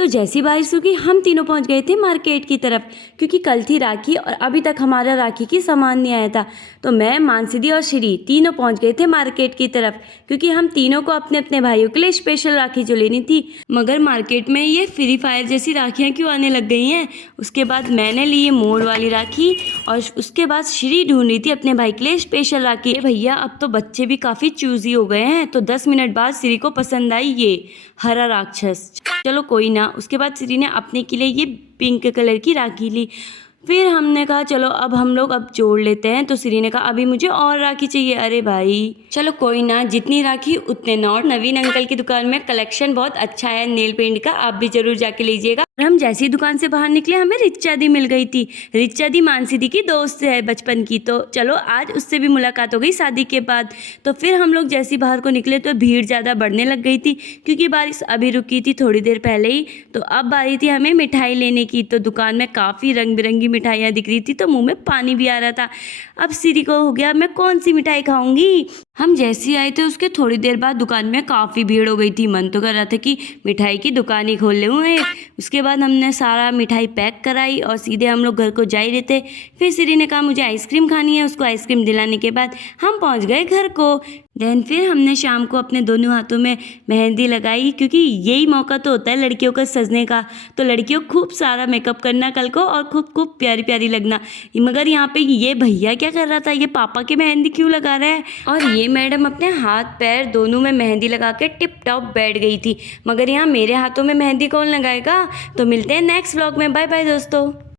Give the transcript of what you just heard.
तो जैसी बारिश रुकी हम तीनों पहुंच गए थे मार्केट की तरफ, क्योंकि कल थी राखी और अभी तक हमारा राखी की सामान नहीं आया था। तो मैं, मानसी और श्री तीनों पहुंच गए थे मार्केट की तरफ, क्योंकि हम तीनों को अपने अपने भाइयों के लिए स्पेशल राखी जो लेनी थी। मगर मार्केट में ये फ्री फायर जैसी राखियाँ क्यों आने लग गई हैं। उसके बाद मैंने ली ये मोर वाली राखी और उसके बाद श्री ढूंढ रही थी अपने भाई के लिए स्पेशल राखी। भैया अब तो बच्चे भी काफ़ी चूजी हो गए हैं, तो 10 मिनट बाद श्री को पसंद आई ये हरा राक्षस। चलो कोई ना। उसके बाद श्री ने अपने के लिए ये पिंक कलर की राखी ली। फिर हमने कहा चलो अब हम लोग अब जोड़ लेते हैं। तो श्री ने कहा अभी मुझे और राखी चाहिए। अरे भाई चलो कोई ना, जितनी राखी उतने नोट। नवीन अंकल की दुकान में कलेक्शन बहुत अच्छा है नेल पेंट का, आप भी जरूर जाके लीजिएगा। और हम जैसी दुकान से बाहर निकले हमें रिचा दी मिल गई थी। रिचा दी मानसी दी की दोस्त है बचपन की, तो चलो आज उससे भी मुलाकात हो गई शादी के बाद। तो फिर हम लोग जैसी बाहर को निकले तो भीड़ ज़्यादा बढ़ने लग गई थी, क्योंकि बारिश अभी रुकी थी थोड़ी देर पहले ही। तो अब बारी थी हमें मिठाई लेने की। तो दुकान में काफ़ी रंग बिरंगी मिठाइयाँ दिख रही थी, तो मुंह में पानी भी आ रहा था। अब श्री को हो गया मैं कौन सी मिठाई खाऊंगी। हम जैसे आए थे उसके थोड़ी देर बाद दुकान में काफ़ी भीड़ हो गई थी। मन तो कर रहा था कि मिठाई की दुकान ही खोल ले। उसके बाद हमने सारा मिठाई पैक कराई और सीधे हम लोग घर को जा ही रहे थे। फिर श्री ने कहा मुझे आइसक्रीम खानी है। उसको आइसक्रीम दिलाने के बाद हम पहुंच गए घर को। देन फिर हमने शाम को अपने दोनों हाथों में मेहंदी लगाई, क्योंकि यही मौका तो होता है लड़कियों का सजने का। तो लड़कियों खूब सारा मेकअप करना कल को और खूब खूब प्यारी प्यारी लगना। मगर यहाँ पे ये भैया क्या कर रहा था, ये पापा की मेहंदी क्यों लगा रहा है। और ये मैडम अपने हाथ पैर दोनों में मेहंदी लगा के टिप टॉप बैठ गई थी। मगर यहाँ मेरे हाथों में मेहंदी कौन लगाएगा। तो मिलते हैं नेक्स्ट व्लॉग में। बाय बाय दोस्तों।